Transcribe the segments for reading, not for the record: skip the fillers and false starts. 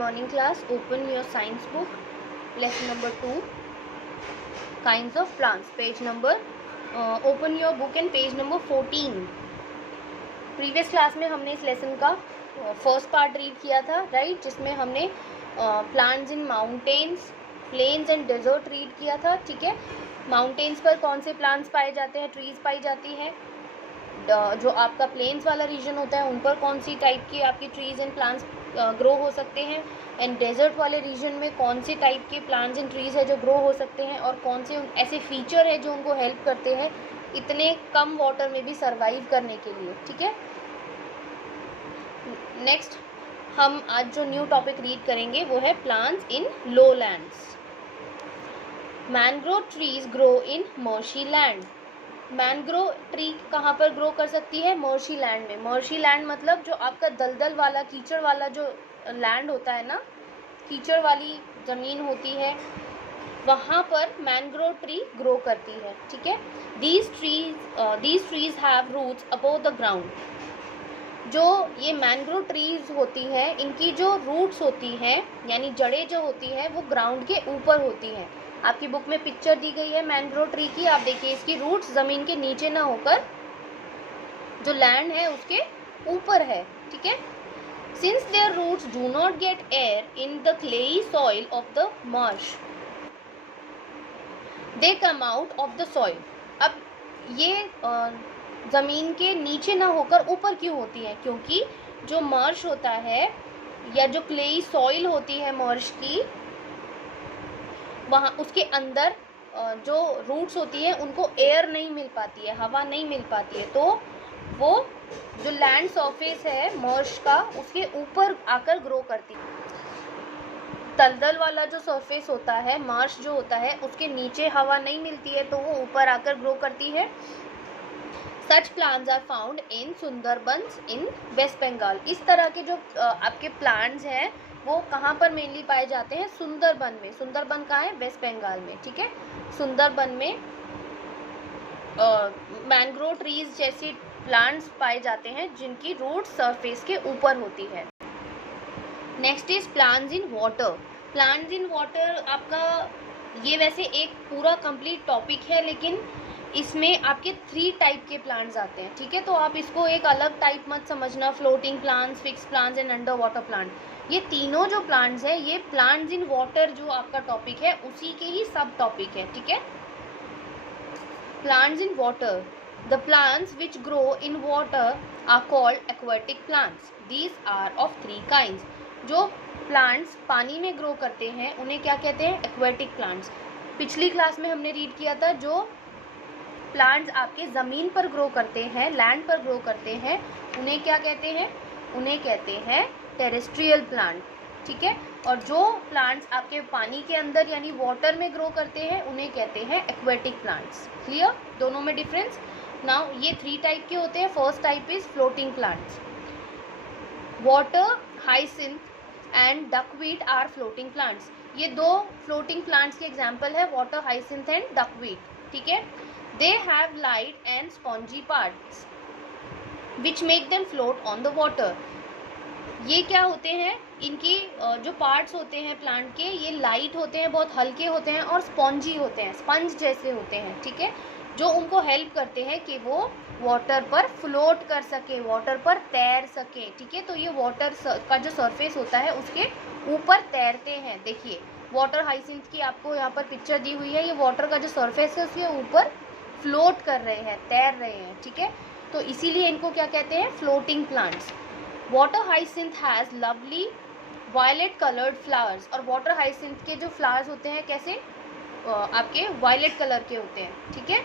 morning class. Open your science book, lesson number 2, kinds of plants. Page number, open your book and page number 14. Previous class में हमने इस lesson का first part read किया था, right, जिसमें हमने plants in mountains, plains and desert read किया था. ठीक है, माउंटेन्स पर कौन से प्लांट्स पाए जाते हैं, ट्रीज पाई जाती है. जो आपका प्लेन्स वाला रीजन होता है उन पर कौन सी टाइप की आपकी ट्रीज एंड प्लांट्स ग्रो हो सकते हैं, एंड डेजर्ट वाले रीजन में कौन से टाइप के प्लांट्स एंड ट्रीज है जो ग्रो हो सकते हैं, और कौन से ऐसे फीचर है जो उनको हेल्प करते हैं इतने कम वाटर में भी सर्वाइव करने के लिए. ठीक है, नेक्स्ट हम आज जो न्यू टॉपिक रीड करेंगे वो है plants in lowlands. Mangrove trees grow in marshy land. Mangrove tree कहाँ पर ग्रो कर सकती है, मर्शी लैंड में. मर्शी लैंड मतलब जो आपका दलदल वाला, कीचड़ वाला जो लैंड होता है ना, कीचड़ वाली ज़मीन होती है, वहाँ पर मैंग्रोव ट्री ग्रो करती है. ठीक है, these trees have roots above the ground. जो ये मैंग्रोव ट्रीज होती हैं, इनकी जो रूट्स होती हैं यानी जड़ें जो होती हैं वो ग्राउंड के ऊपर होती हैं. आपकी बुक में पिक्चर दी गई है मैंग्रोव ट्री की, आप देखिए इसकी रूट्स ज़मीन के नीचे ना होकर जो लैंड है उसके ऊपर है. ठीक है, since their roots do not get air in the clayey soil of the marsh, they come out of the soil. अब ये ज़मीन के नीचे ना होकर ऊपर क्यों होती है, क्योंकि जो मार्श होता है या जो क्लेई सॉइल होती है मार्श की, वहाँ उसके अंदर जो रूट्स होती है उनको एयर नहीं मिल पाती है, हवा नहीं मिल पाती है, तो वो जो लैंड सरफेस है मार्श का उसके ऊपर आकर ग्रो करती है. दलदल वाला जो सरफेस होता है, मार्श जो होता है, उसके नीचे हवा नहीं मिलती है तो वो ऊपर आकर ग्रो करती है. Such plants are found in Sundarbans in West Bengal. इस तरह के जो आपके प्लांट्स हैं वो कहाँ पर मेनली पाए जाते हैं, सुंदरबन में. सुंदरबन कहाँ है, वेस्ट बंगाल में. ठीक है, सुंदरबन में मैंग्रोव ट्रीज जैसी प्लांट्स पाए जाते हैं जिनकी रूट सरफेस के ऊपर होती है. Next is plants in water. Plants in water आपका ये वैसे एक पूरा कंप्लीट टॉपिक है, लेकिन इसमें आपके 3 टाइप के प्लांट्स आते हैं. ठीक है, तो आप इसको एक अलग टाइप मत समझना. Floating plants, fix plants and under water plant, ये तीनों जो प्लांट्स हैं ये प्लांट्स इन वाटर जो आपका टॉपिक है उसी के ही सब टॉपिक है. ठीक है, plants in water. The plants which grow in water are called aquatic plants. These are of 3 kinds. जो प्लांट्स पानी में ग्रो करते हैं उन्हें क्या कहते हैं, एक्वेटिक प्लांट्स. पिछली क्लास में हमने रीड किया था जो प्लांट्स आपके ज़मीन पर ग्रो करते हैं, लैंड पर ग्रो करते हैं, उन्हें क्या कहते हैं, उन्हें कहते हैं टेरेस्ट्रियल प्लांट. ठीक है, और जो प्लांट्स आपके पानी के अंदर यानी वाटर में ग्रो करते हैं उन्हें कहते हैं एक्वेटिक प्लांट्स. क्लियर, दोनों में डिफरेंस. नाउ ये 3 टाइप के होते हैं. First type is floating plants. Water hyacinth and duckweed are floating plants. ये 2 फ्लोटिंग प्लांट्स के एग्जाम्पल है, वाटर हाइसिंथ एंड डकवीट. ठीक है, they have light and spongy parts which make them float on the water. ये क्या होते हैं, इनकी जो पार्ट्स होते हैं प्लांट के, ये लाइट होते हैं, बहुत हल्के होते हैं और स्पॉन्जी होते हैं, स्पंज जैसे होते हैं. ठीक है, जो उनको हेल्प करते हैं कि वो वाटर पर फ्लोट कर सके, वाटर पर तैर सके. ठीक है, तो ये वाटर का जो सरफेस होता है उसके ऊपर तैरते हैं. देखिए वाटर हाइसिंथ की आपको यहाँ पर पिक्चर दी हुई है, ये वाटर का जो सरफेस है उसके ऊपर फ्लोट कर रहे हैं, तैर रहे हैं. ठीक है, तो इसीलिए इनको क्या कहते हैं, floating plants. Water hyacinth has lovely violet coloured flowers. और वाटर हाइसिंथ के जो फ्लावर्स होते हैं कैसे, आपके वायलेट कलर के होते हैं. ठीक है,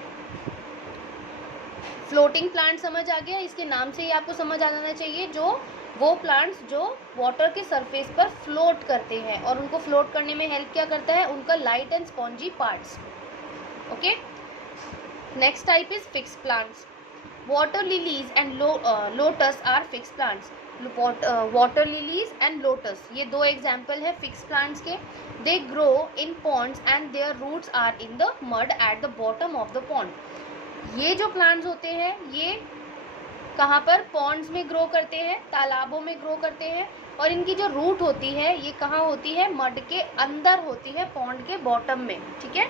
फ्लोटिंग प्लांट समझ आ गया, इसके नाम से ही आपको समझ आ जाना चाहिए. जो वो प्लांट्स जो वाटर के सरफेस पर फ्लोट करते हैं, और उनको फ्लोट करने में हेल्प क्या करता है, उनका light and spongy parts. Okay, next type is fix plants. Water lilies and lotus are fix plants. Water lilies and lotus ये 2 एग्जाम्पल है फिक्स प्लांट्स के. They grow in ponds and their roots are in the mud at the bottom of the pond. ये जो plants होते हैं ये कहाँ पर, पॉन्ड्स में ग्रो करते हैं, तालाबों में ग्रो करते हैं, और इनकी जो रूट होती है ये कहाँ होती है, मड के अंदर होती है, पॉन्ड के बॉटम में, ठीक है।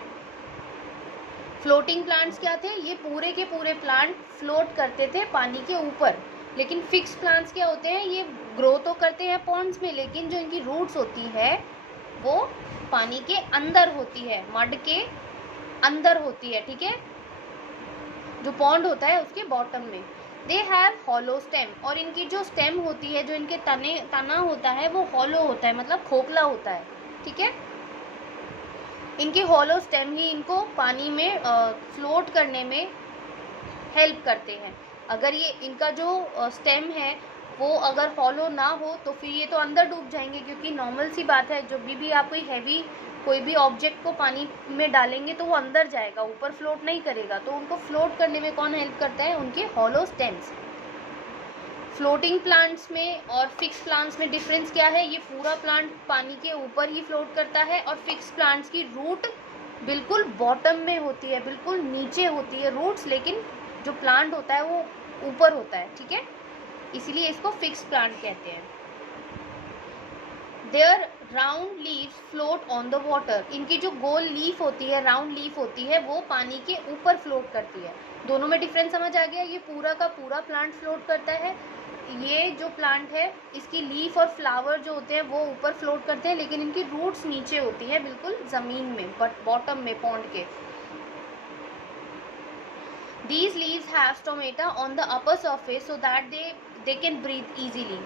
फ्लोटिंग प्लांट्स क्या थे, ये पूरे के पूरे प्लांट फ्लोट करते थे पानी के ऊपर। लेकिन फिक्स प्लांट्स क्या होते हैं, ये ग्रो तो करते हैं पॉन्ड्स में, लेकिन जो इनकी रूट्स होती है वो पानी के अंदर होती है, मड के अंदर होती है, ठीक है, जो पॉन्ड होता है उसके बॉटम में। दे हैव हॉलो स्टेम, और इनकी जो स्टेम होती है, जो इनके तना होता है वो हॉलो होता है, मतलब खोखला होता है, ठीक है। इनके हॉलो स्टेम ही इनको पानी में फ्लोट करने में हेल्प करते हैं। अगर ये इनका जो स्टेम है वो अगर हॉलो ना हो तो फिर ये तो अंदर डूब जाएंगे, क्योंकि नॉर्मल सी बात है, जब भी आप कोई भी ऑब्जेक्ट को पानी में डालेंगे तो वो अंदर जाएगा, ऊपर फ्लोट नहीं करेगा। तो उनको फ्लोट करने में कौन हेल्प करता है, उनके हॉलो स्टेम्स। फ्लोटिंग प्लांट्स में और फिक्स प्लांट्स में डिफरेंस क्या है, ये पूरा प्लांट पानी के ऊपर ही फ्लोट करता है, और फिक्स प्लांट्स की रूट बिल्कुल बॉटम में होती है, बिल्कुल नीचे होती है रूट्स, लेकिन जो प्लांट होता है वो ऊपर होता है, ठीक है, इसीलिए इसको फिक्स प्लांट कहते हैं। Their round leaves float on the water, इनकी जो गोल लीफ होती है, राउंड लीफ होती है, वो पानी के ऊपर फ्लोट करती है। दोनों में डिफरेंस समझ आ गया, ये पूरा का पूरा प्लांट फ्लोट करता है, ये जो प्लांट है इसकी लीफ और फ्लावर जो होते हैं वो ऊपर फ्लोट करते हैं, लेकिन इनकी रूट्स नीचे होती है, बिल्कुल जमीन में, बट बॉटम में, पॉन्ड के। These leaves have stomata on the upper surface so that they can breathe easily.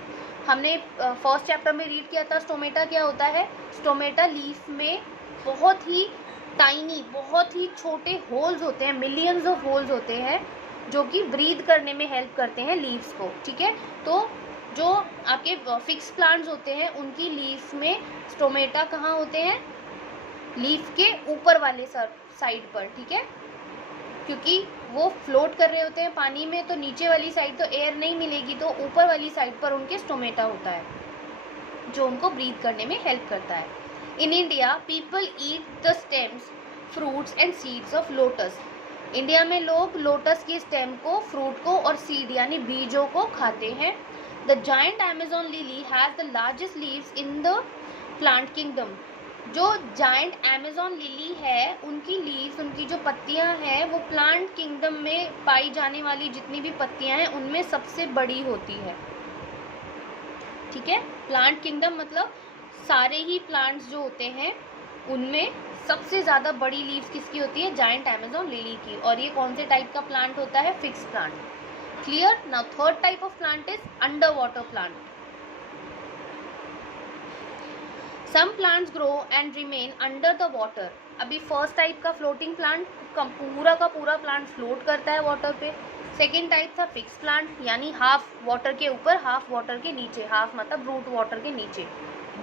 हमने फर्स्ट चैप्टर में रीड किया था स्टोमेटा क्या होता है। स्टोमेटा लीफ में बहुत ही टाइनी, बहुत ही छोटे होल्स होते हैं, मिलियंस ऑफ होल्स होते हैं, जो कि ब्रीथ करने में हेल्प करते हैं लीव्स को, ठीक है। तो जो आपके फिक्स प्लांट्स होते हैं उनकी लीफ में स्टोमेटा कहाँ होते हैं, लीफ के ऊपर वाले साइड पर, ठीक है, क्योंकि वो फ्लोट कर रहे होते हैं पानी में, तो नीचे वाली साइड तो एयर नहीं मिलेगी, तो ऊपर वाली साइड पर उनके स्टोमेटा होता है जो उनको ब्रीथ करने में हेल्प करता है। In India people eat the stems, fruits and seeds of lotus. India में लोग लोटस के स्टेम को, फ्रूट को और सीड यानी बीजों को खाते हैं। The giant Amazon lily has the largest leaves in the plant kingdom. जो जायंट अमेज़न लिली है उनकी लीव्स, उनकी जो पत्तियां हैं वो प्लांट किंगडम में पाई जाने वाली जितनी भी पत्तियां हैं उनमें सबसे बड़ी होती है, ठीक है। प्लांट किंगडम मतलब सारे ही प्लांट्स जो होते हैं उनमें सबसे ज़्यादा बड़ी लीव्स किसकी होती है, जायंट अमेज़न लिली की। और ये कौन से टाइप का प्लांट होता है, fix plant. Clear. Now third type of plant is under water plant. Some plants grow and remain under the water. अभी फर्स्ट टाइप का फ्लोटिंग प्लांट पूरा का पूरा प्लांट फ्लोट करता है वाटर पे। सेकेंड टाइप था फिक्स प्लांट, यानी हाफ वाटर के ऊपर हाफ वाटर के नीचे, हाफ मतलब रूट वाटर के नीचे,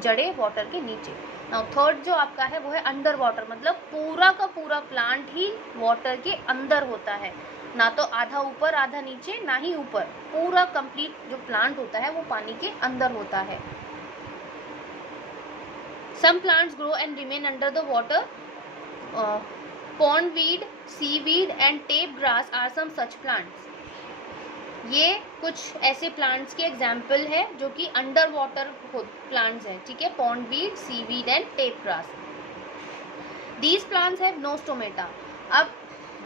जड़े वाटर के नीचे। नाउ थर्ड जो आपका है वो है अंडर वाटर, मतलब पूरा का पूरा प्लांट ही वाटर के अंदर होता है, ना तो आधा ऊपर आधा नीचे, ना ही ऊपर, पूरा कंप्लीट जो प्लांट होता है वो पानी के अंदर होता है। Some plants grow and remain under the water. Pondweed, seaweed and tape grass are some such plants. ये कुछ ऐसे प्लांट्स के एग्जाम्पल है जो कि अंडर वाटर प्लांट्स हैं, ठीक है। Pondweed, seaweed and tape grass. These plants have no stomata. अब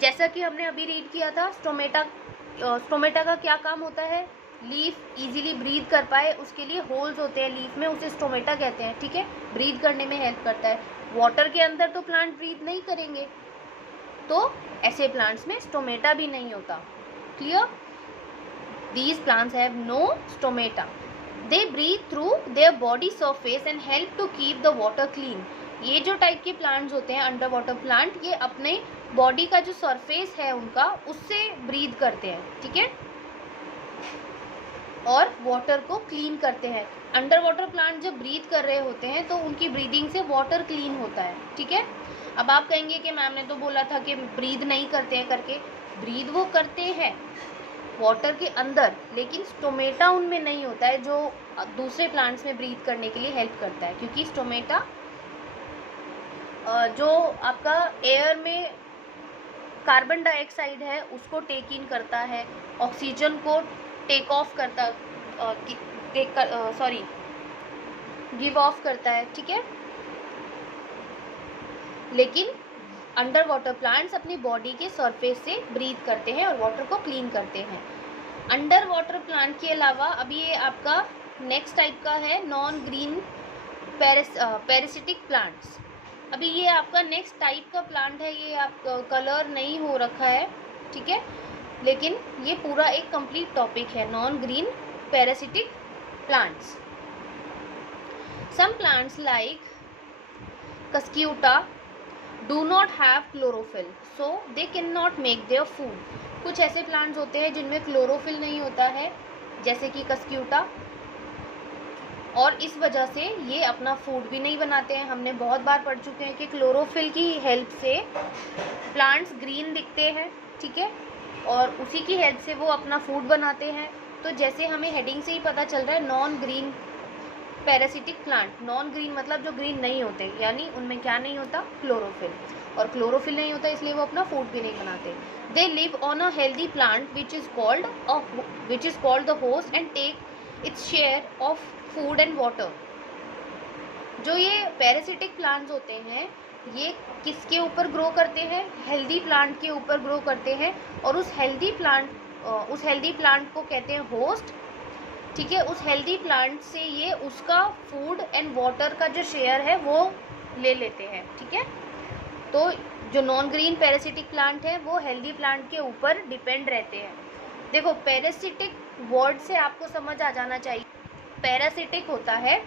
जैसा कि हमने अभी रीड किया था, स्टोमेटा का क्या काम होता है, लीफ इजीली ब्रीथ कर पाए उसके लिए होल्स होते हैं लीफ में, उसे स्टोमेटा कहते हैं, ठीक है। ब्रीथ करने में हेल्प करता है। वाटर के अंदर तो प्लांट ब्रीथ नहीं करेंगे, तो ऐसे प्लांट्स में स्टोमेटा भी नहीं होता। Clear. These plants have no stomata. They breathe through their body surface and help to keep the water clean. ये जो टाइप के प्लांट्स होते हैं अंडर वाटर प्लांट, ये अपने बॉडी का जो सरफेस है उनका, उससे ब्रीथ करते हैं, ठीक है, और वाटर को क्लीन करते हैं। अंडर वाटर प्लांट जब ब्रीथ कर रहे होते हैं तो उनकी ब्रीदिंग से वाटर क्लीन होता है, ठीक है। अब आप कहेंगे कि मैम ने तो बोला था कि ब्रीथ नहीं करते हैं करके। ब्रीथ वो करते हैं वाटर के अंदर, लेकिन स्टोमेटा उनमें नहीं होता है जो दूसरे प्लांट्स में ब्रीथ करने के लिए हेल्प करता है, क्योंकि स्टोमेटा जो आपका एयर में कार्बन डाइऑक्साइड है उसको टेक इन करता है, ऑक्सीजन को टेक ऑफ करता गिव ऑफ करता है, ठीक है। लेकिन अंडर वाटर प्लांट्स अपनी बॉडी के सरफेस से ब्रीथ करते हैं और वाटर को क्लीन करते हैं। अंडर वाटर प्लांट के अलावा अभी ये आपका नेक्स्ट टाइप का है नॉन ग्रीन पैरासिटिक प्लांट्स। अभी ये आपका नेक्स्ट टाइप का प्लांट है, ये आप कलर नहीं हो रखा है, ठीक है, लेकिन ये पूरा एक कंप्लीट टॉपिक है, non green parasitic plants. Some plants like cuscuta do not have chlorophyll so they can not make their food. कुछ ऐसे प्लांट्स होते हैं जिनमें क्लोरोफिल नहीं होता है, जैसे कि कस्क्यूटा, और इस वजह से ये अपना फूड भी नहीं बनाते हैं। हमने बहुत बार पढ़ चुके हैं कि क्लोरोफिल की हेल्प से प्लांट्स ग्रीन दिखते हैं, ठीक है, और उसी की हेल्प से वो अपना फूड बनाते हैं। तो जैसे हमें हेडिंग से ही पता चल रहा है non green parasitic plant, non green मतलब जो ग्रीन नहीं होते, यानी उनमें क्या नहीं होता, क्लोरोफिल, और क्लोरोफिल नहीं होता इसलिए वो अपना फूड भी नहीं बनाते। They live on a healthy plant which is called the host and take its share of food and water. जो ये पैरासिटिक प्लांट्स होते हैं ये किसके ऊपर ग्रो करते हैं, हेल्दी प्लांट के ऊपर ग्रो करते हैं, और उस हेल्दी प्लांट को कहते हैं होस्ट, ठीक है। उस हेल्दी प्लांट से ये उसका फूड एंड वाटर का जो शेयर है वो ले लेते हैं, ठीक है। तो जो नॉन ग्रीन पैरासिटिक प्लांट है वो हेल्दी प्लांट के ऊपर डिपेंड रहते हैं। देखो पैरासिटिक वर्ड से आपको समझ आ जाना चाहिए, पैरासिटिक होता है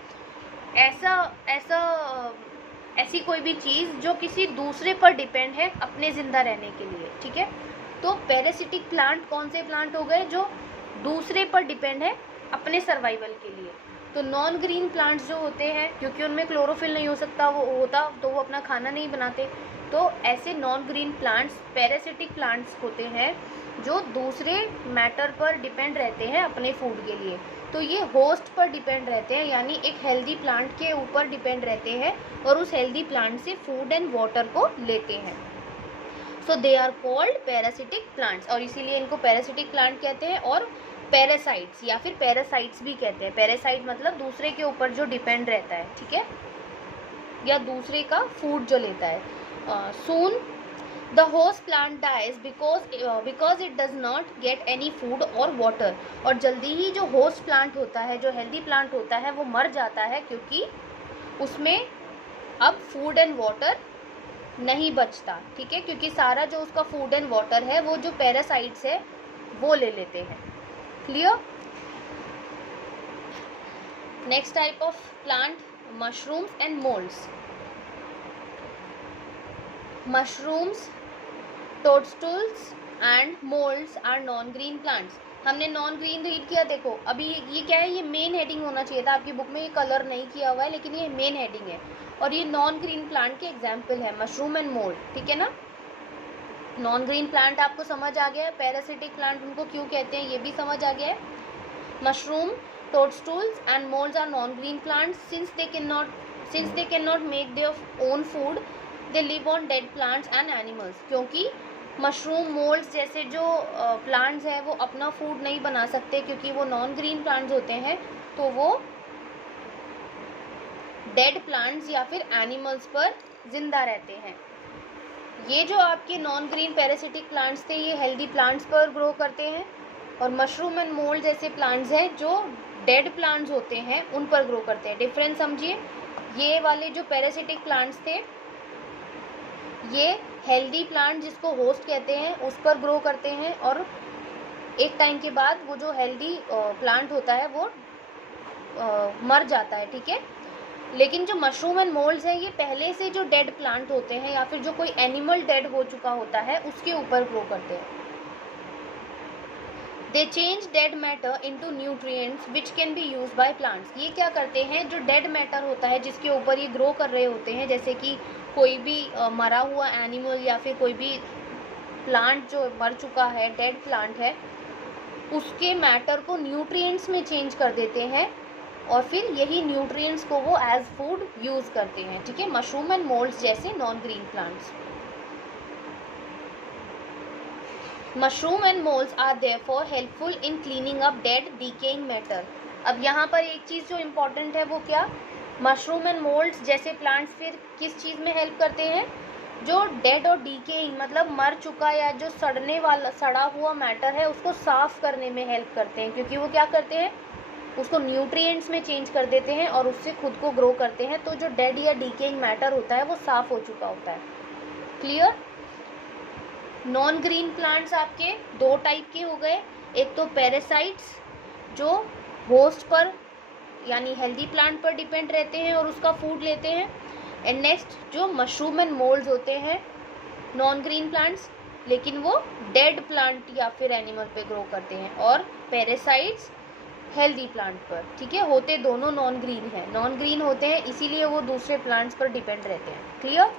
ऐसी कोई भी चीज़ जो किसी दूसरे पर डिपेंड है अपने ज़िंदा रहने के लिए, ठीक है। तो पैरासिटिक प्लांट कौन से प्लांट हो गए, जो दूसरे पर डिपेंड है अपने सर्वाइवल के लिए। तो नॉन ग्रीन प्लांट्स जो होते हैं, क्योंकि उनमें क्लोरोफिल नहीं हो सकता, वो होता तो वो अपना खाना नहीं बनाते, तो ऐसे non green plants parasitic plants होते हैं जो दूसरे मैटर पर डिपेंड रहते हैं अपने फूड के लिए। तो ये होस्ट पर डिपेंड रहते हैं, यानी एक हेल्दी प्लांट के ऊपर डिपेंड रहते हैं और उस हेल्दी प्लांट से फूड एंड वाटर को लेते हैं। So they are called parasitic plants, और इसीलिए इनको पैरासिटिक प्लांट कहते हैं, और पैरासाइट्स या फिर पैरासाइट्स भी कहते हैं। पैरासाइट मतलब दूसरे के ऊपर जो डिपेंड रहता है, ठीक है, या दूसरे का फूड जो लेता है। Soon the host plant dies because it does not get any food और वाटर। और जल्दी ही जो होस्ट प्लांट होता है, जो हेल्दी प्लांट होता है, वो मर जाता है क्योंकि उसमें अब फूड एंड वाटर नहीं बचता, ठीक है, क्योंकि सारा जो उसका फूड एंड वाटर है वो जो पैरासाइट्स है वो ले लेते हैं। Clear. Next type of plant mushrooms and moulds. Mushrooms, toadstools and moulds are non green plants. हमने नॉन ग्रीन रीड किया, देखो अभी ये क्या है, ये मेन हेडिंग होना चाहिए था आपकी बुक में, ये कलर नहीं किया हुआ है लेकिन ये मेन हेडिंग है, और ये नॉन ग्रीन प्लांट के एग्जाम्पल है मशरूम एंड मोल्ड, ठीक है ना। नॉन ग्रीन प्लांट आपको समझ आ गया है, पैरासिटिक प्लांट उनको क्यों कहते हैं ये भी समझ आ गया है। Mushroom, toadstools and moulds are non green plants since they can not make their own food, they live on dead plants and animals. क्योंकि मशरूम, मोल्ड्स जैसे जो प्लांट्स हैं वो अपना फूड नहीं बना सकते, क्योंकि वो नॉन ग्रीन प्लांट्स होते हैं, तो वो डेड प्लांट्स या फिर एनिमल्स पर जिंदा रहते हैं। ये जो आपके नॉन ग्रीन पैरासिटिक प्लांट्स थे ये हेल्दी प्लांट्स पर ग्रो करते हैं, और मशरूम एंड मोल्ड जैसे प्लांट्स हैं जो डेड प्लांट्स होते हैं उन पर ग्रो करते हैं। डिफरेंस समझिए, ये वाले जो पैरासिटिक प्लांट्स थे ये हेल्दी प्लांट जिसको होस्ट कहते हैं उस पर ग्रो करते हैं, और एक टाइम के बाद वो जो हेल्दी प्लांट होता है वो मर जाता है, ठीक है। लेकिन जो मशरूम एंड मोल्ड्स हैं ये पहले से जो डेड प्लांट होते हैं या फिर जो कोई एनिमल डेड हो चुका होता है उसके ऊपर ग्रो करते हैं। दे change dead matter into nutrients which can be use by plants. ये क्या करते हैं, जो डेड मैटर होता है जिसके ऊपर ये ग्रो कर रहे होते हैं, जैसे कि कोई भी मरा हुआ एनिमल या फिर कोई भी प्लांट जो मर चुका है, डेड प्लांट है, उसके मैटर को न्यूट्रिएंट्स में चेंज कर देते हैं और फिर यही न्यूट्रिएंट्स को वो एज फूड यूज करते हैं, ठीक है। मशरूम एंड मोल्ड्स जैसे non green plants. Mushroom and moulds are therefore helpful in cleaning up dead decaying matter. अब यहाँ पर एक चीज़ जो इम्पोर्टेंट है वो क्या, मशरूम एंड मोल्ड्स जैसे प्लांट्स फिर किस चीज़ में हेल्प करते हैं? जो डेड और डीकेइंग मतलब मर चुका या जो सड़ने वाला सड़ा हुआ मैटर है उसको साफ करने में हेल्प करते हैं, क्योंकि वो क्या करते हैं, उसको न्यूट्रिएंट्स में चेंज कर देते हैं और उससे खुद को ग्रो करते हैं। तो जो डेड या डीकेइंग मैटर होता है वो साफ हो चुका होता है। क्लियर? नॉन ग्रीन प्लांट्स आपके दो टाइप के हो गए, एक तो पैरासाइट्स जो होस्ट पर यानी हेल्दी प्लांट पर डिपेंड रहते हैं और उसका फूड लेते हैं, एंड नेक्स्ट जो मशरूम एंड मोल्ड्स होते हैं नॉन ग्रीन प्लांट्स, लेकिन वो डेड प्लांट या फिर एनिमल पे ग्रो करते हैं, और पैरासाइट्स हेल्दी प्लांट पर। ठीक है, होते दोनों नॉन ग्रीन है, नॉन ग्रीन होते हैं इसीलिए वो दूसरे प्लांट्स पर डिपेंड रहते हैं। क्लियर?